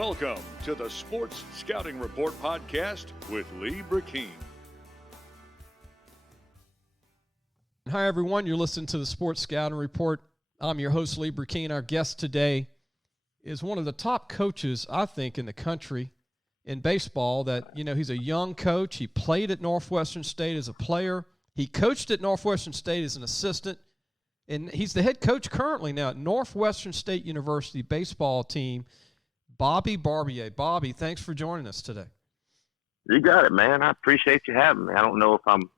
Welcome to the Sports Scouting Report podcast with Lee Brecheen. Hi, everyone. You're listening to the Sports Scouting Report. I'm your host, Lee Brecheen. Our guest today is one of the top coaches, I think, in the country in baseball. That, you know, he's a young coach. He played at Northwestern State as a player. He coached at Northwestern State as an assistant. And he's the head coach currently now at Northwestern State University baseball team, Bobby Barbier. Bobby, thanks for joining us today. You got it, man. I appreciate you having me. I don't know if I'm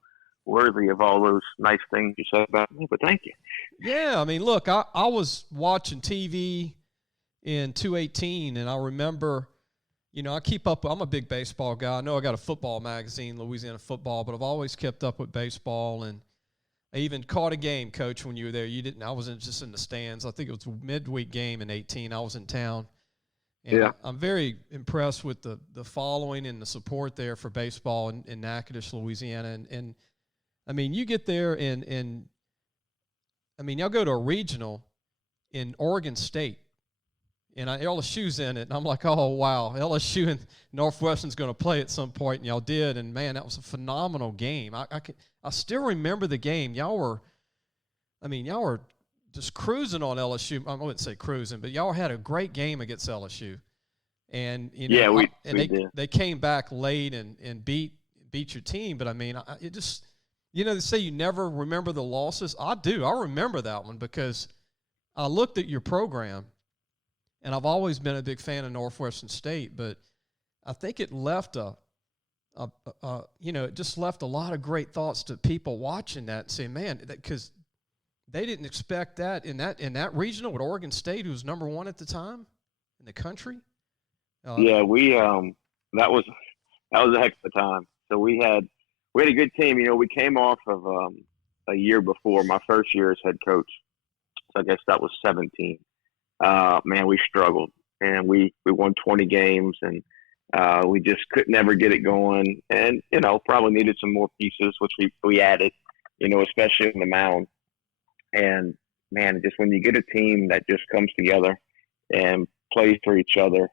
worthy of all those nice things you said about me, but thank you. Yeah, I mean, look, I was watching TV in 2018, and I remember, you know, I keep up. I'm a big baseball guy. I know I got a football magazine, Louisiana Football, but I've always kept up with baseball, and I even caught a game, Coach, when you were there. You didn't. I wasn't just in the stands. I think it was a midweek game in 2018. I was in town. And yeah. I'm very impressed with the following and the support there for baseball in Natchitoches, Louisiana. And I mean, you get there and I mean, y'all go to a regional in Oregon State, and LSU's in it. And I'm like, oh, wow, LSU and Northwestern's going to play at some point, and y'all did. And, man, that was a phenomenal game. I still remember the game. Y'all were just cruising on LSU. I wouldn't say cruising, but y'all had a great game against LSU. And, you know, they came back late and beat your team. But, I mean, it just – you know, they say you never remember the losses. I do. I remember that one because I looked at your program, and I've always been a big fan of Northwestern State, but I think it left it just left a lot of great thoughts to people watching that and saying, man, because they didn't expect that in that regional with Oregon State, who was number one at the time in the country. Yeah, that was a heck of a time. So we had a good team. You know, we came off of a year before, my first year as head coach. So I guess that was 17. Man, we struggled, and we won 20 games, and we just could never get it going. And, you know, probably needed some more pieces, which we added, you know, especially on the mound. And, man, just when you get a team that just comes together and plays for each other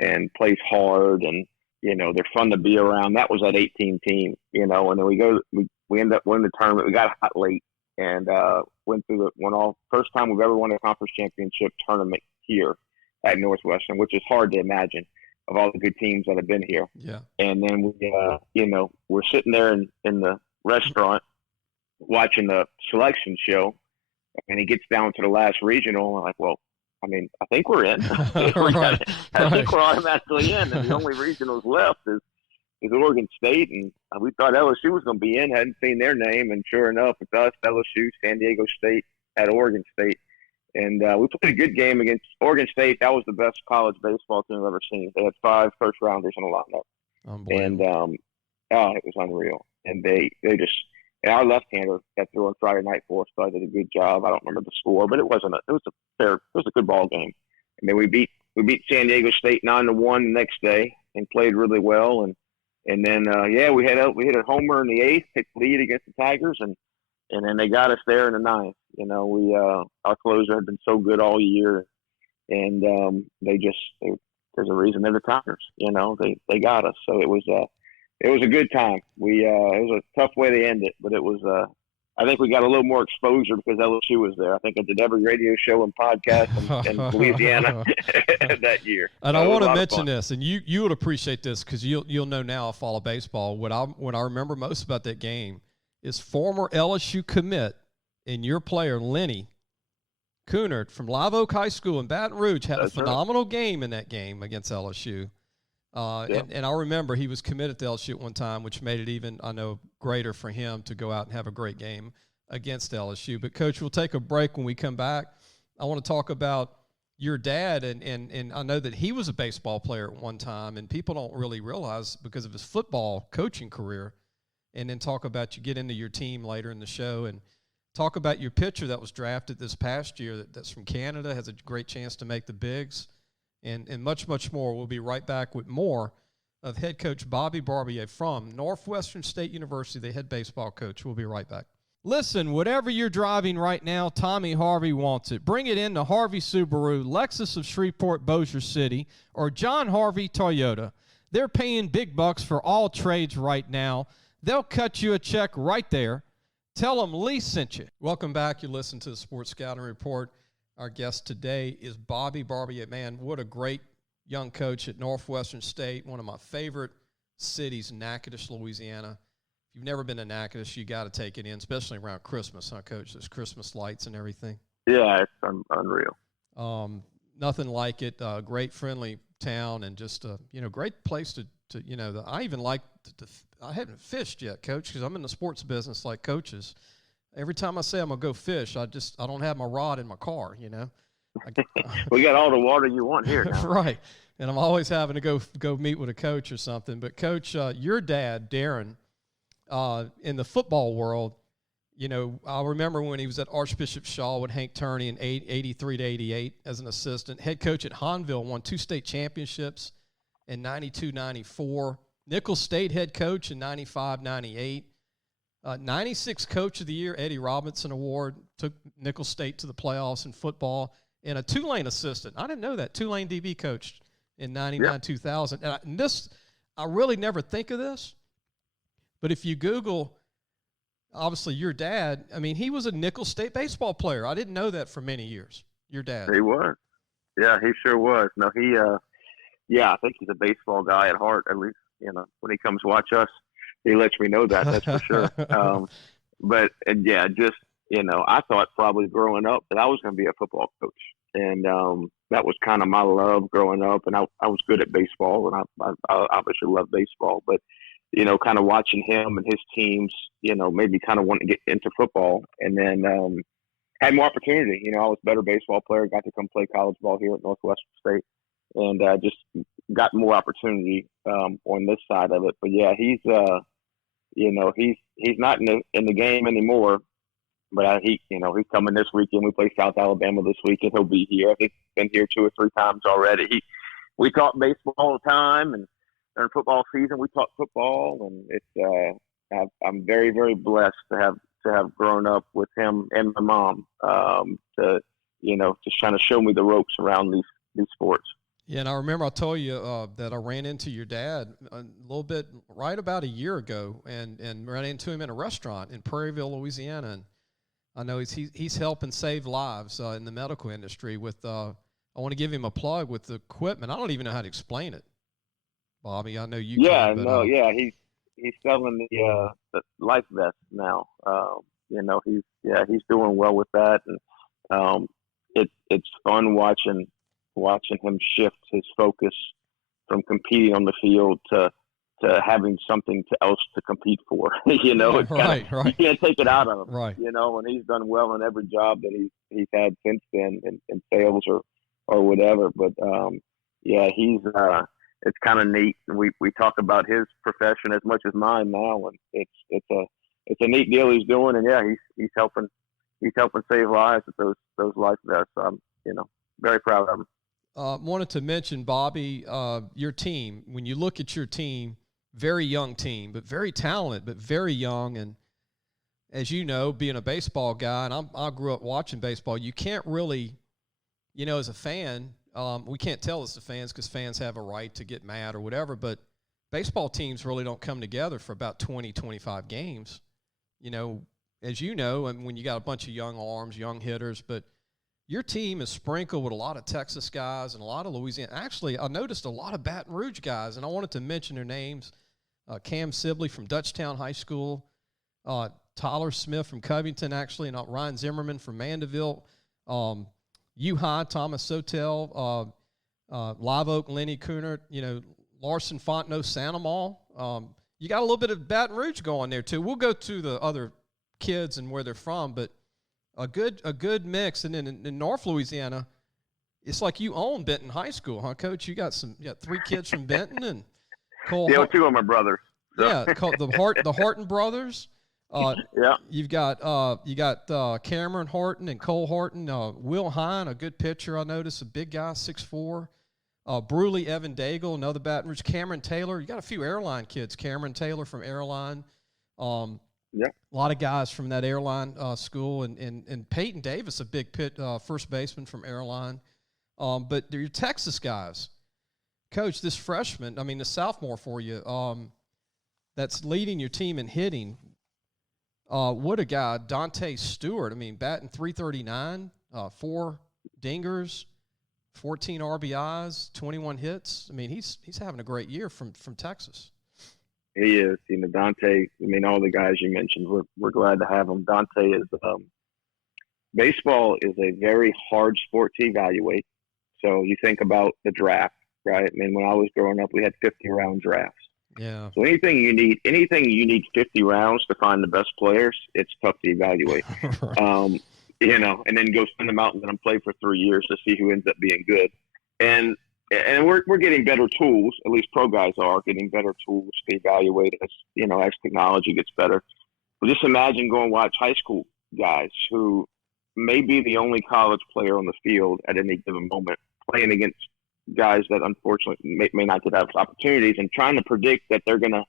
and plays hard and, you know, they're fun to be around. That was that 18 team, you know, and then we ended up winning the tournament. We got hot late and first time we've ever won a conference championship tournament here at Northwestern, which is hard to imagine of all the good teams that have been here. Yeah. And then we're sitting there in the restaurant watching the selection show, and he gets down to the last regional. I'm like, well, I mean, I think we're in. I think we're automatically in, and the only regionals left is Oregon State, and we thought LSU was going to be in. Hadn't seen their name, and sure enough, it's us, LSU, San Diego State, at Oregon State, and we played a good game against Oregon State. That was the best college baseball team I've ever seen. They had 5 first-rounders in a lineup, and it was unreal. And they just. And our left-hander that threw on Friday night for us thought did a good job. I don't remember the score, but it was a good ball game. And then we beat San Diego State 9-1 the next day and played really well. And then we hit a homer in the 8th, hit the lead against the Tigers, and then they got us there in the 9th. You know, our closer had been so good all year, and there's a reason they're the Tigers. You know, they got us, so it was a good time. It was a tough way to end it, but it was. I think we got a little more exposure because LSU was there. I think I did every radio show and podcast in Louisiana that year. And so I want to mention this, and you would appreciate this because you'll know now I follow baseball. What I remember most about that game is former LSU commit and your player Lenny Coonert from Live Oak High School in Baton Rouge had a phenomenal game in that game against LSU. And I remember he was committed to LSU at one time, which made it even, I know, greater for him to go out and have a great game against LSU. But, Coach, we'll take a break. When we come back, I want to talk about your dad, and I know that he was a baseball player at one time, and people don't really realize because of his football coaching career, and then talk about you get into your team later in the show and talk about your pitcher that was drafted this past year that's from Canada, has a great chance to make the bigs. And much, much more. We'll be right back with more of head coach Bobby Barbier from Northwestern State University, the head baseball coach. We'll be right back. Listen, whatever you're driving right now, Tommy Harvey wants it. Bring it in to Harvey Subaru, Lexus of Shreveport, Bossier City, or John Harvey Toyota. They're paying big bucks for all trades right now. They'll cut you a check right there. Tell them Lee sent you. Welcome back. You listen to the Sports Scouting Report. Our guest today is Bobby Barbier. Man, what a great young coach at Northwestern State, one of my favorite cities, Natchitoches, Louisiana. If you've never been to Natchitoches, you got to take it in, especially around Christmas, huh, Coach? There's Christmas lights and everything. Yeah, it's unreal. Nothing like it. Great, friendly town, and just great place to I even like I haven't fished yet, Coach, because I'm in the sports business like coaches. Every time I say I'm gonna go fish, I don't have my rod in my car. We got all the water you want here now. Right, and I'm always having to go meet with a coach or something. But Coach, your dad, Darren, in the football world, I remember when he was at Archbishop Shaw with Hank Turney in 83 to 88 as an assistant. Head coach at Hahnville, won 2 state championships in 92, 94. Nicholls State head coach in 95, 98. 96 Coach of the Year, Eddie Robinson Award, took Nicholls State to the playoffs in football. And a Tulane assistant. I didn't know that. Tulane DB coached in 99, 2000. And I really never think of this. But if you Google, obviously, your dad, he was a Nicholls State baseball player. I didn't know that for many years, your dad. He was. Yeah, he sure was. No, I think he's a baseball guy at heart, at least, when he comes watch us, he lets me know that, that's for sure. I thought probably growing up that I was going to be a football coach. And that was kind of my love growing up. And I was good at baseball, and I obviously love baseball. But, kind of watching him and his teams, maybe kind of wanting to get into football. And then had more opportunity. I was a better baseball player, got to come play college ball here at Northwestern State. And just got more opportunity on this side of it. But, yeah, he's not in the game anymore. But he's coming this weekend. We play South Alabama this weekend. He'll be here. I think he's been here 2 or 3 times already. We talk baseball all the time, and during football season we talk football. And it's I'm very, very blessed to have grown up with him and my mom. Just trying to show me the ropes around these sports. Yeah, and I remember I told you that I ran into your dad a little bit right about a year ago, and ran into him in a restaurant in Prairieville, Louisiana. And I know he's helping save lives in the medical industry with I want to give him a plug with the equipment. I don't even know how to explain it, Bobby. I know you. Yeah, can, he's selling the life vest now. He's doing well with that, and it's fun watching him shift his focus from competing on the field to having something else to compete for. It's right. You can't take it out of him. Right. And he's done well in every job that he's had since then, in sales or whatever. But he's it's kind of neat. We talk about his profession as much as mine now, and it's a neat deal he's doing. And he's helping save lives with those life vests. I'm very proud of him. Wanted to mention, Bobby, your team. When you look at your team, very young team, but very talented, but very young. And as you know, being a baseball guy, and I grew up watching baseball, you can't really, as a fan, we can't tell as the fans because fans have a right to get mad or whatever, but baseball teams really don't come together for about 20, 25 games. As you know, and when you got a bunch of young arms, young hitters, but your team is sprinkled with a lot of Texas guys and a lot of Louisiana. Actually, I noticed a lot of Baton Rouge guys, and I wanted to mention their names. Cam Sibley from Dutchtown High School, Tyler Smith from Covington, actually, and Ryan Zimmerman from Mandeville, U-High, Thomas Sotel, Live Oak, Lenny Coonert, Larson Fontenot, Sandomal. You got a little bit of Baton Rouge going there, too. We'll go to the other kids and where they're from, but a good mix. And then in North Louisiana, it's like you own Benton High School, huh, Coach? You got 3 kids from Benton and Cole. Yeah, 2 of my brothers. So. Yeah, the Horton brothers. You've got Cameron Horton and Cole Horton. Will Hine, a good pitcher, I noticed, a big guy, 6'4". Bruley Evan Daigle, another Baton Rouge. Cameron Taylor. You got a few Airline kids. Cameron Taylor from Airline. Yeah. A lot of guys from that airline school, and Peyton Davis, a big first baseman from airline. But they're your Texas guys. Coach, this freshman, I mean, the sophomore for you, that's leading your team in hitting. What a guy, Dante Stewart. I mean, batting .339, 4 dingers, 14 RBIs, 21 hits. I mean, he's having a great year from Texas. He is. Dante, I mean, all the guys you mentioned, we're glad to have him. Dante is baseball is a very hard sport to evaluate. So you think about the draft, right? I mean, when I was growing up, we had 50-round drafts. Yeah. So anything you need 50 rounds to find the best players, it's tough to evaluate. Right. And then go send them out and let them play for 3 years to see who ends up being good. And we're getting better tools, at least pro guys are getting better tools to evaluate as technology gets better. But just imagine going watch high school guys who may be the only college player on the field at any given moment, playing against guys that unfortunately may not get opportunities, and trying to predict that they're gonna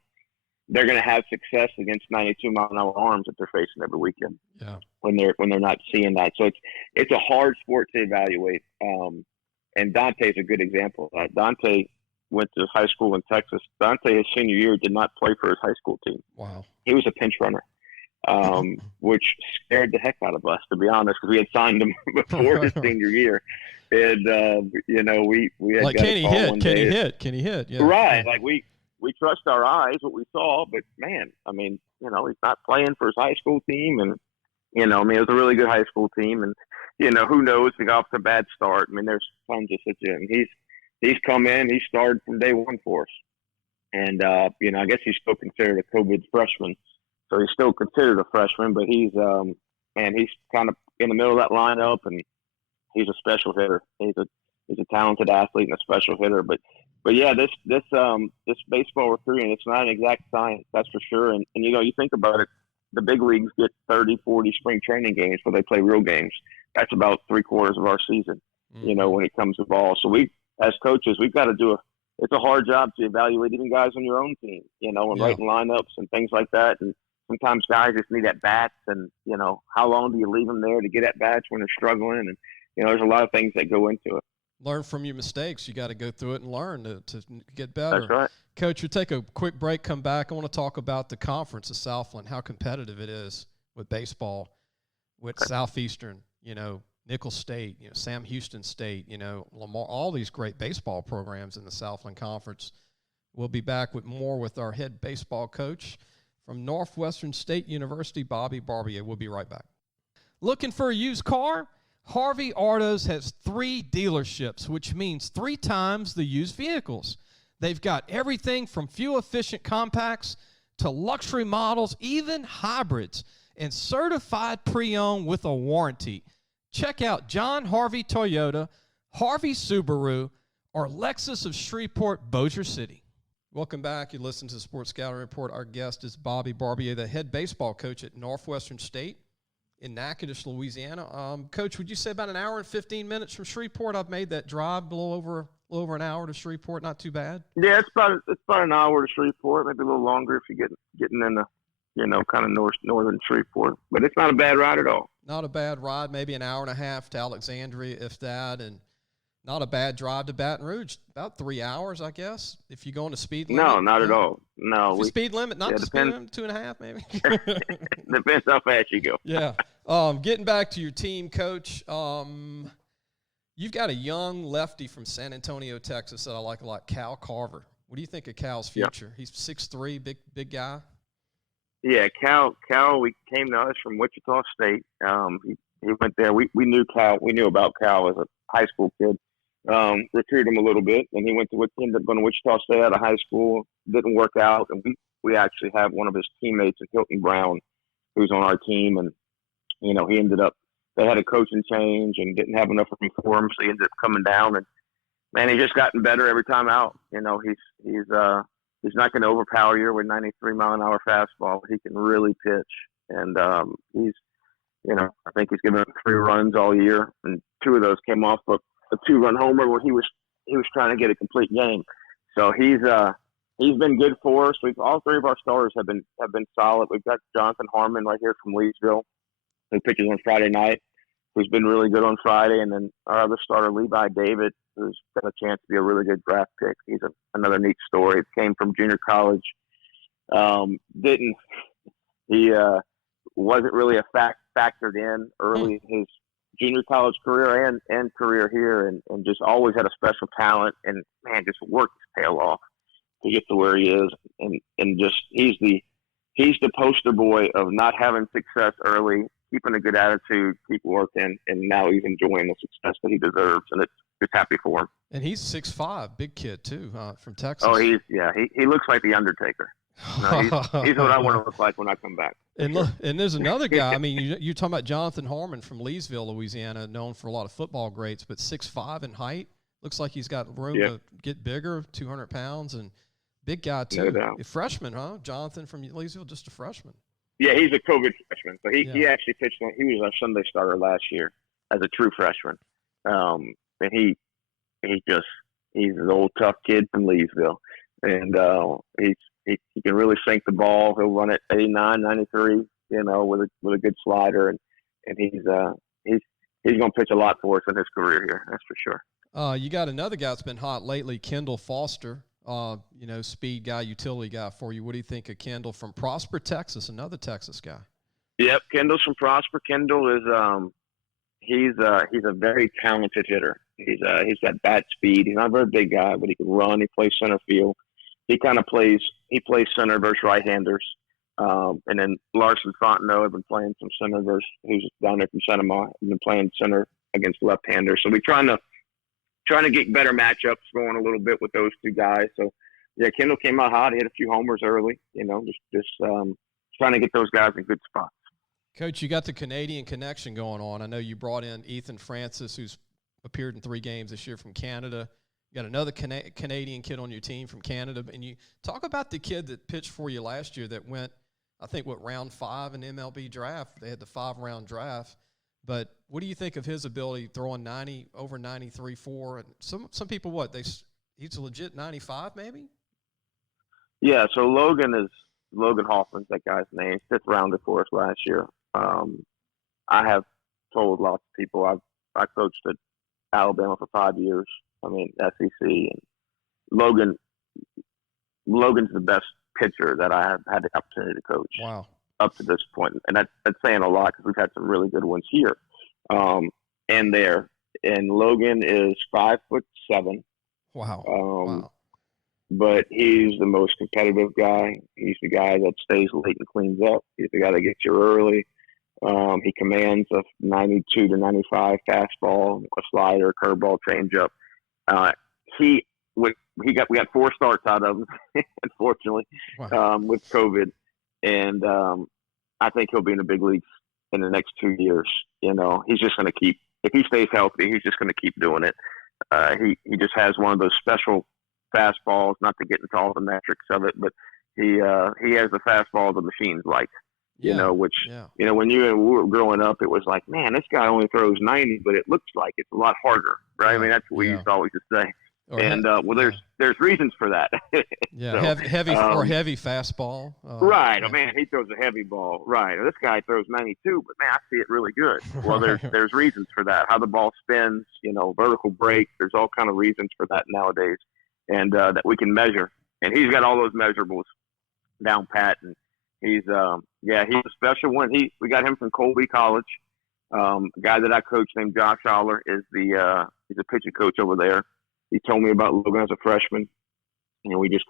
have success against 92-mile-an-hour arms that they're facing every weekend. Yeah. When they're not seeing that, so it's a hard sport to evaluate. And Dante's a good example. Dante went to high school in Texas. Dante, his senior year, did not play for his high school team. Wow. He was a pinch runner, which scared the heck out of us, to be honest, because we had signed him before his senior year. And, we had like, can he hit? Can he hit? Yeah. Right. Like, we trust our eyes, what we saw, but, man, I mean, he's not playing for his high school team. And, it was a really good high school team. And, who knows? He got off to a bad start. I mean, there's tons of such in. He's come in. He started from day one for us. And, I guess he's still considered a COVID freshman. So he's still considered a freshman, but he's kind of in the middle of that lineup, and he's a special hitter. He's a talented athlete and a special hitter. But yeah, this baseball recruiting, it's not an exact science, that's for sure. And you think about it, the big leagues get 30, 40 spring training games where they play real games. That's about 3/4 of our season, when it comes to ball. So we, as coaches, we've got to it's a hard job to evaluate even guys on your own team, and writing lineups and things like that. And sometimes guys just need at bats, and how long do you leave them there to get at bats when they're struggling? And there's a lot of things that go into it. Learn from your mistakes. You got to go through it and learn to get better. That's right. Coach, we'll take a quick break, come back. I want to talk about the conference of Southland, how competitive it is with baseball, with Southeastern, Nicholls State, Sam Houston State, Lamar, all these great baseball programs in the Southland Conference. We'll be back with more with our head baseball coach from Northwestern State University, Bobby Barbier. We'll be right back. Looking for a used car? Harvey Autos has 3 dealerships, which means 3 times the used vehicles. They've got everything from fuel-efficient compacts to luxury models, even hybrids, and certified pre-owned with a warranty. Check out John Harvey Toyota, Harvey Subaru, or Lexus of Shreveport, Bossier City. Welcome back. You listen to the Sports Scouting Report. Our guest is Bobby Barbier, the head baseball coach at Northwestern State in Natchitoches, Louisiana. Coach, would you say about an hour and 15 minutes from Shreveport? I've made that drive a little over an hour to Shreveport. Not too bad. Yeah, it's about an hour to Shreveport, maybe a little longer if you're getting in the kind of northern Shreveport. But it's not a bad ride at all. Not a bad ride. Maybe an hour and a half to Alexandria, if that, and not a bad drive to Baton Rouge. About 3 hours, I guess, if you go on the speed limit. No, not at all. No, speed limit, not the speed limit, 2.5 maybe. Depends how fast you go. Yeah. Getting back to your team, Coach. You've got a young lefty from San Antonio, Texas that I like a lot, Cal Carver. What do you think of Cal's future? Yep. He's 6'3", big guy. Yeah, Cal. We came to us from Wichita State. He went there. We knew Cal. We knew about Cal as a high school kid. Recruited him a little bit, and he ended up going to Wichita State out of high school. Didn't work out, and we actually have one of his teammates, Hilton Brown, who's on our team, and he ended up. They had a coaching change and didn't have enough room for him, so he ended up coming down. And man, he's just gotten better every time out. He's not going to overpower you with 93-mile-an-hour fastball. He can really pitch, and I think he's given up 3 runs all year, and 2 of those came off a 2-run homer where he was trying to get a complete game. So he's he's been good for us. All three of our starters have been solid. We've got Jonathan Harmon right here from Leesville, who pitches on Friday night, who's been really good on Friday, and then our other starter, Levi David, who's got a chance to be a really good draft pick. He's another neat story. It came from junior college. He wasn't really factored in early in his junior college career and career here, and just always had a special talent, and man, just worked his tail off to get to where he is, and just he's the poster boy of not having success early, keeping a good attitude, keep working, and now he's enjoying the success that he deserves, and it's happy for him. And he's 6'5", big kid too, from Texas. Oh, he looks like the Undertaker. No, he's what I want to look like when I come back. And look, and there's another guy. I mean, you're talking about Jonathan Harmon from Leesville, Louisiana, known for a lot of football greats, but 6'5" in height. Looks like he's got room to get bigger, 200 pounds, and big guy too. No doubt. A freshman, huh? Jonathan from Leesville, just a freshman. Yeah, he's a COVID freshman. So he actually pitched. He was our Sunday starter last year as a true freshman. And he's an old tough kid from Leesville, and he can really sink the ball. He'll run at 89, 93, with a good slider, and he's going to pitch a lot for us in his career here. That's for sure. You got another guy that's been hot lately, Kendall Foster. Speed guy, utility guy for you. What do you think of Kendall from Prosper, Texas? Another Texas guy. Yep, Kendall's from Prosper. Kendall is he's a very talented hitter. He's got bat speed. He's not a very big guy, but he can run. He plays center field. He plays center versus right-handers. And then Larson Fontenot have been playing some center versus who's down there from Cinema. He's been playing center against left-handers. So we're trying to get better matchups going a little bit with those two guys. So yeah, Kendall came out hot. He hit a few homers early. Just trying to get those guys in good spots. Coach, you got the Canadian connection going on. I know you brought in Ethan Francis, who's appeared in 3 games this year from Canada. You got another Canadian kid on your team from Canada. And you talk about the kid that pitched for you last year that went, I think, round 5 in MLB draft. They had the 5-round draft. But what do you think of his ability throwing 90, over 93, 4? And some people, he's a legit 95 maybe? Yeah, so Logan Hoffman's that guy's name. 5th rounder for us last year. I have told lots of people I coached at Alabama for 5 years. I mean, SEC, and Logan's the best pitcher that I have had the opportunity to coach. Wow. Up to this point, and that's saying a lot because we've had some really good ones here, and there. And Logan is 5'7". Wow. Wow. But he's the most competitive guy. He's the guy that stays late and cleans up. He's the guy that gets you early. He commands a 92 to 95 fastball, a slider, curveball, changeup. We got 4 starts out of him, unfortunately, with COVID, and I think he'll be in the big leagues in the next 2 years. He's just going to keep, if he stays healthy, he's just going to keep doing it. He just has one of those special fastballs, not to get into all the metrics of it, but he has the fastball the machines like. When we were growing up, it was like, man, this guy only throws 90, but it looks like it's a lot harder, right? I mean, that's what we used to always say. There's reasons for that. So, heavy fastball. Right. Oh, man, he throws a heavy ball. Right. This guy throws 92, but man, I see it really good. Well, there's reasons for that. How the ball spins, vertical break. There's all kind of reasons for that nowadays, and that we can measure. And he's got all those measurables down pat, and he's a special one. We got him from Colby College. A guy that I coach named Josh Aller is he's a pitching coach over there. He told me about Logan as a freshman, and we just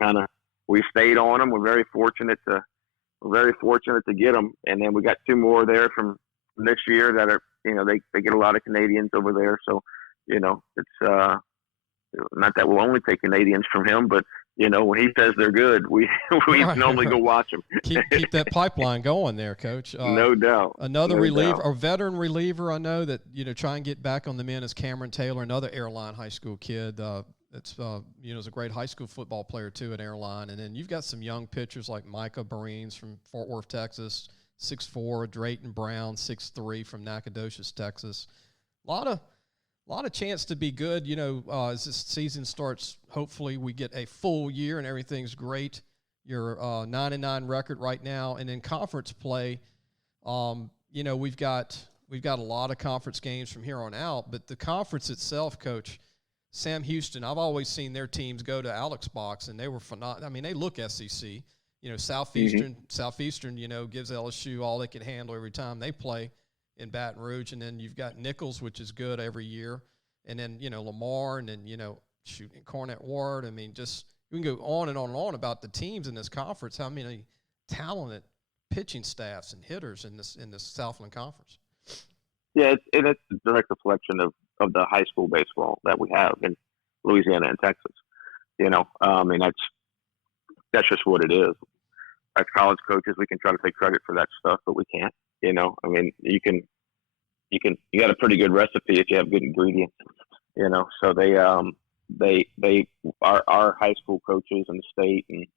we stayed on him. We're very fortunate to get him, and then we got 2 more there from this year that are they get a lot of Canadians over there. So it's not that we'll only take Canadians from him, but when he says they're good, we normally go watch them. keep that pipeline going there, Coach. No doubt. Another reliever, a veteran reliever I know that, try and get back on the men is Cameron Taylor, another Airline high school kid. That's is a great high school football player too at Airline. And then you've got some young pitchers like Micah Bareens from Fort Worth, Texas, 6'4", Drayton Brown, 6'3", from Nacogdoches, Texas. A a lot of chance to be good, as this season starts. Hopefully we get a full year and everything's great. Your 9-9 record right now, and in conference play, we've got a lot of conference games from here on out. But the conference itself, Coach Sam Houston, I've always seen their teams go to Alex Box, and they were phenomenal. I mean, they look SEC. Southeastern, gives LSU all they can handle every time they play in Baton Rouge. And then you've got Nicholls, which is good every year. And then, Lamar, and then, Incarnate Ward. I mean, just we can go on and on and on about the teams in this conference, how many talented pitching staffs and hitters in this Southland Conference. Yeah, it's a direct reflection of the high school baseball that we have in Louisiana and Texas. I mean, that's just what it is. As college coaches, we can try to take credit for that stuff, but we can't. I mean, you got a pretty good recipe if you have good ingredients. So our high school coaches in the state, and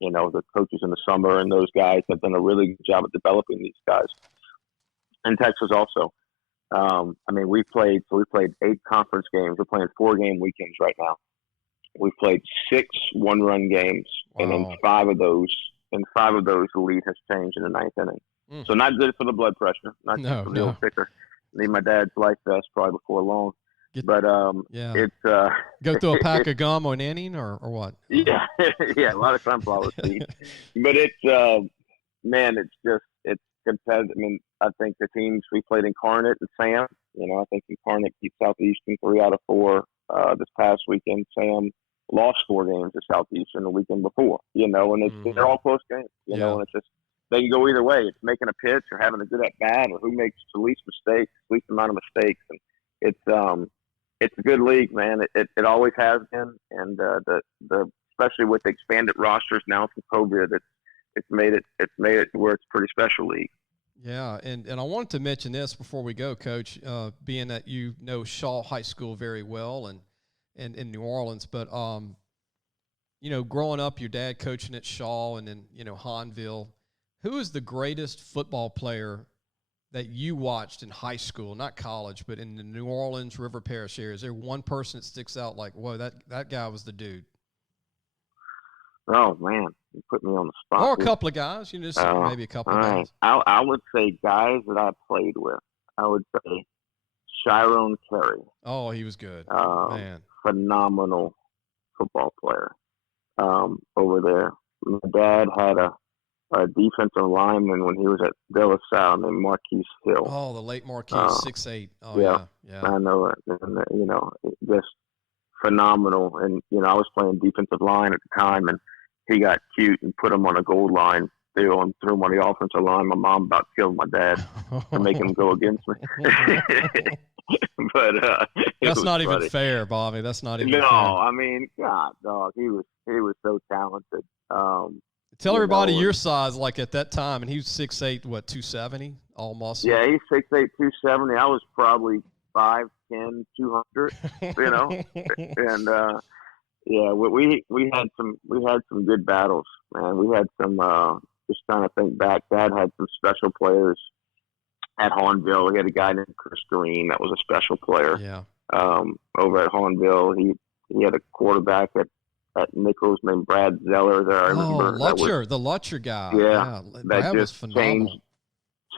the coaches in the summer, and those guys have done a really good job of developing these guys. In Texas also. I mean, we played 8 conference games. We're playing 4-game weekends right now. We played 6 one-run games, and in 5 of those, the lead has changed in the 9th inning. So not good for the blood pressure, not good for the old ticker. Need my dad's life vest probably before long. It's go through a pack of gum on inning or what? Yeah, a lot of sunflower seeds. But it's it's competitive. I mean, I think the teams we played Incarnate and Sam. I think Incarnate beat Southeastern 3 out of 4 this past weekend. Sam lost 4 games to Southeastern the weekend before. And they're all close games. And it's just they can go either way. It's making a pitch or having a good at bat, or who makes the least amount of mistakes. And it's a good league, man. It always has been, and the especially with the expanded rosters now from COVID, it's made it to where it's a pretty special league. Yeah, and I wanted to mention this before we go, Coach, being that you know Shaw High School very well and in New Orleans, but growing up, your dad coaching at Shaw and then Hahnville, who is the greatest football player that you watched in high school, not college, but in the New Orleans, River Parish area? Is there one person that sticks out like, whoa, that guy was the dude? Oh, man, you put me on the spot. Or a couple of guys, maybe a couple of guys. I would say guys that I played with. I would say Chiron Carey. Oh, he was good. Man. Phenomenal football player over there. My dad had a defensive lineman when he was at De La Salle named Marquise Hill. Oh, the late Marquise, 6'8". Oh, yeah. I know it. And, just phenomenal. And, I was playing defensive line at the time, and he got cute and put him on a goal line. Threw him on the offensive line. My mom about killed my dad to make him go against me. But that's not even fair, Bobby. That's not even fair. No, I mean, God, dog, he was so talented. Tell everybody your size, like at that time, and he was 6'8", 270, all muscle. Yeah, he's 6'8", 270. I was probably 5'10", 200. And we had some good battles, man. We had some. Just trying to think back, Dad had some special players at Hahnville. He had a guy named Chris Green that was a special player. Yeah. Over at Hahnville, he had a quarterback at Nicholls named Brad Zeller. There, I remember. The Lutcher guy. Yeah, that just was phenomenal.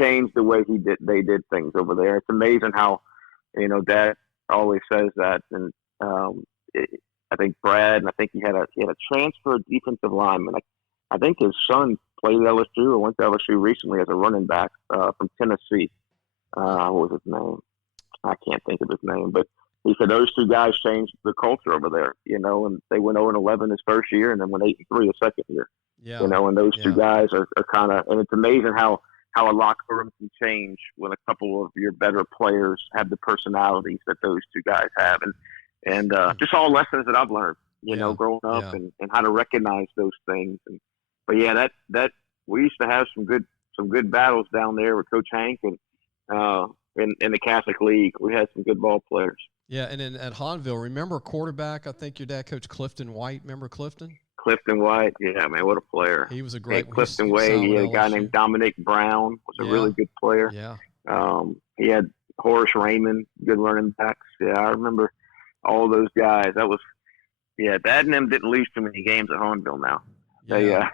Changed the way they did things over there. It's amazing how, Dad always says that, and I think Brad, and I think he had a transfer defensive lineman. I think his son played at LSU or went to LSU recently as a running back from Tennessee. What was his name? I can't think of his name, but he said those 2 guys changed the culture over there, and they went 0-11 his first year and then went 8-3 his second year. Yeah. And those 2 guys are kind of, and it's amazing how a locker room can change when a couple of your better players have the personalities that those 2 guys have. And just all lessons that I've learned, growing up and how to recognize those things. But yeah, that we used to have some good battles down there with Coach Hank and in the Catholic League. We had some good ball players. Yeah, and then at Hahnville, remember quarterback? I think your dad coached Clifton White. Remember Clifton? Clifton White, yeah, man, what a player. He was a great one. Clifton White, he had a guy named Dominic Brown, was a really good player. Yeah. He had Horace Raymond, good running backs. Yeah, I remember all those guys. That was, Dad and them didn't lose too many games at Hahnville now. Yeah.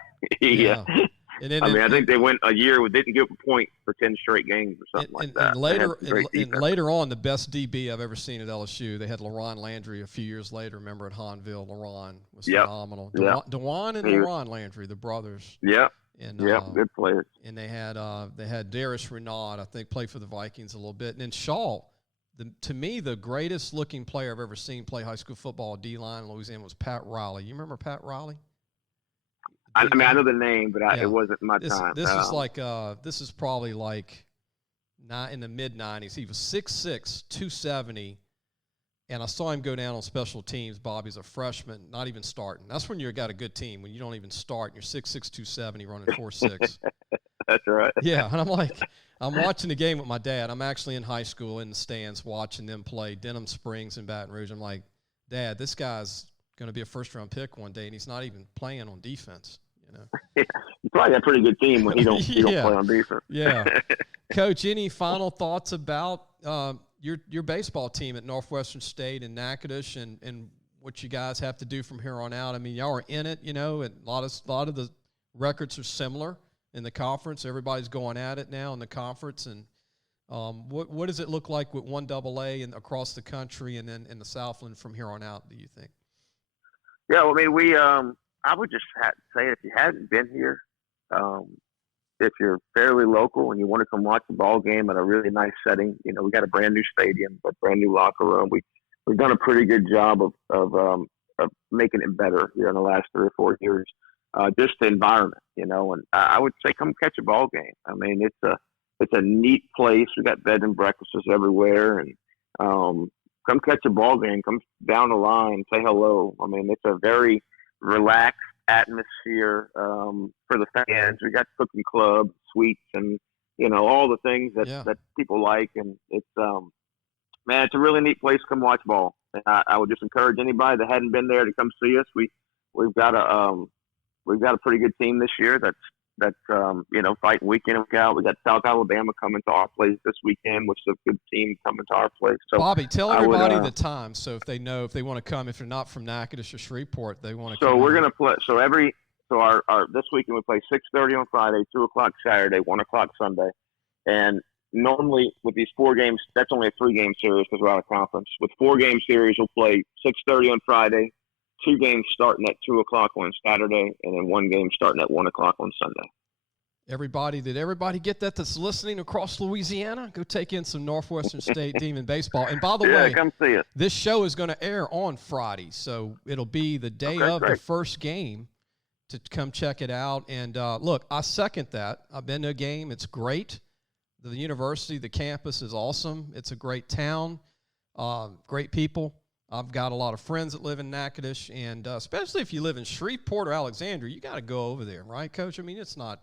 And then, I think they went a year with didn't give up a point for 10 straight games or something like that. And later on, the best DB I've ever seen at LSU, they had LaRon Landry a few years later. Remember at Hahnville, LaRon was phenomenal. DeJuan and LaRon Landry, the brothers. Yeah. And good players. And they had Darius Renaud, I think, played for the Vikings a little bit. And then Shaw, to me, the greatest looking player I've ever seen play high school football D-line in Louisiana was Pat Riley. You remember Pat Riley? I know the name, but it wasn't my time. This is probably like not in the mid-90s. He was 6'6", 270, and I saw him go down on special teams. Bobby's a freshman, not even starting. That's when you've got a good team, when you don't even start, and you're 6'6", 270, running 4.6. That's right. Yeah, and I'm watching the game with my dad. I'm actually in high school in the stands watching them play Denham Springs and Baton Rouge. I'm like, Dad, this guy's going to be a first-round pick one day, and he's not even playing on defense. You probably got a pretty good team when you don't play on defense. Yeah. Coach, any final thoughts about your baseball team at Northwestern State and Natchitoches and what you guys have to do from here on out? I mean, y'all are in it, and a lot of the records are similar in the conference. Everybody's going at it now in the conference. And what does it look like with 1AA and across the country and then in the Southland from here on out, do you think? Yeah, well, I mean, I would just say if you hadn't been here, if you're fairly local and you want to come watch the ball game at a really nice setting, we got a brand new stadium, a brand new locker room. We've done a pretty good job of making it better here in the last 3 or 4 years. Just the environment, and I would say come catch a ball game. I mean, it's a neat place. We got bed and breakfasts everywhere, and come catch a ball game. Come down the line, say hello. I mean, it's a very relaxed atmosphere for the fans. We got cooking clubs, suites, and all the things that people like. And it's it's a really neat place to come watch ball. And I would just encourage anybody that hadn't been there to come see us. We've got a pretty good team this year. That's fighting week in and week out. We got South Alabama coming to our place this weekend, which is a good team coming to our place. So Bobby, tell everybody the time, so if they want to come, if they're not from Natchitoches or Shreveport, they want to. So we're going to play. So our this weekend we play 6:30 on Friday, 2:00 Saturday, 1:00 Sunday, and normally with these 4 games, that's only a 3-game series because we're out of conference. With 4-game series, we'll play 6:30 on Friday, 2 games starting at 2:00 on Saturday, and then 1 game starting at 1:00 on Sunday. Did everybody get that that's listening across Louisiana? Go take in some Northwestern State Demon baseball. And by the way, come see it. This show is going to air on Friday, so it'll be the day of the first game to come check it out. And look, I second that. I've been to a game. It's great. The university, the campus is awesome. It's a great town, great people. I've got a lot of friends that live in Natchitoches, and especially if you live in Shreveport or Alexandria, you got to go over there, right, Coach? I mean, it's not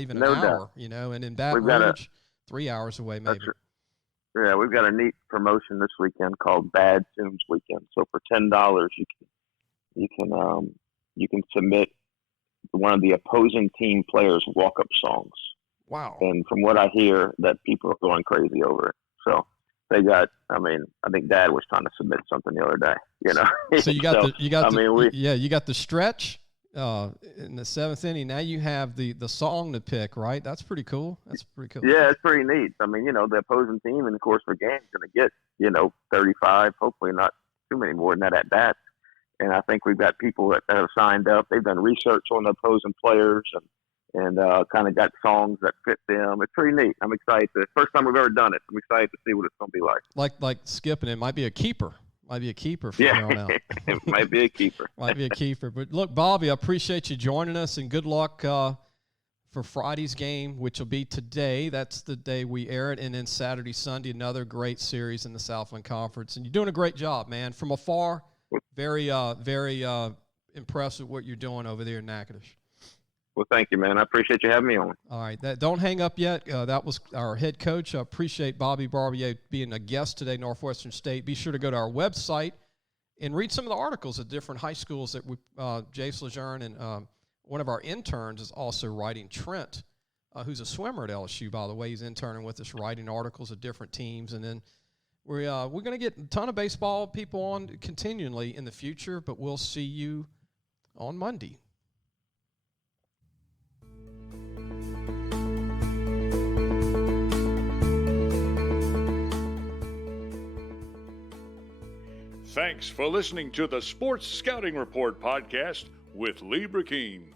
even an hour, and in Baton Rouge, 3 hours away maybe. Yeah, we've got a neat promotion this weekend called Bad Tunes Weekend. So for $10, you can submit one of the opposing team players' walk-up songs. Wow! And from what I hear, that people are going crazy over it. So they got. I think Dad was trying to submit something the other day. So you got the stretch. In the 7th inning, now you have the song to pick, right? That's pretty cool. Yeah, it's pretty neat. I mean, the opposing team in the course of a game is going to get, 35, hopefully not too many more than that at bats. And I think we've got people that have signed up. They've done research on the opposing players and kind of got songs that fit them. It's pretty neat. I'm excited. First time we've ever done it. I'm excited to see what it's going to be like. Like skipping it might be a keeper. Might be a keeper from here on out. It might be a keeper. Might be a keeper. But look, Bobby, I appreciate you joining us, and good luck for Friday's game, which will be today. That's the day we air it. And then Saturday, Sunday, another great series in the Southland Conference. And you're doing a great job, man. From afar, very impressed with what you're doing over there in Natchitoches. Well, thank you, man. I appreciate you having me on. All right. Don't hang up yet. That was our head coach. I appreciate Bobby Barbier being a guest today, Northwestern State. Be sure to go to our website and read some of the articles at different high schools that Jace Lejeune and one of our interns is also writing, Trent, who's a swimmer at LSU, by the way. He's interning with us, writing articles of different teams. And then we're going to get a ton of baseball people on continually in the future, but we'll see you on Monday. Thanks for listening to the Sports Scouting Report podcast with Lee Brecheen.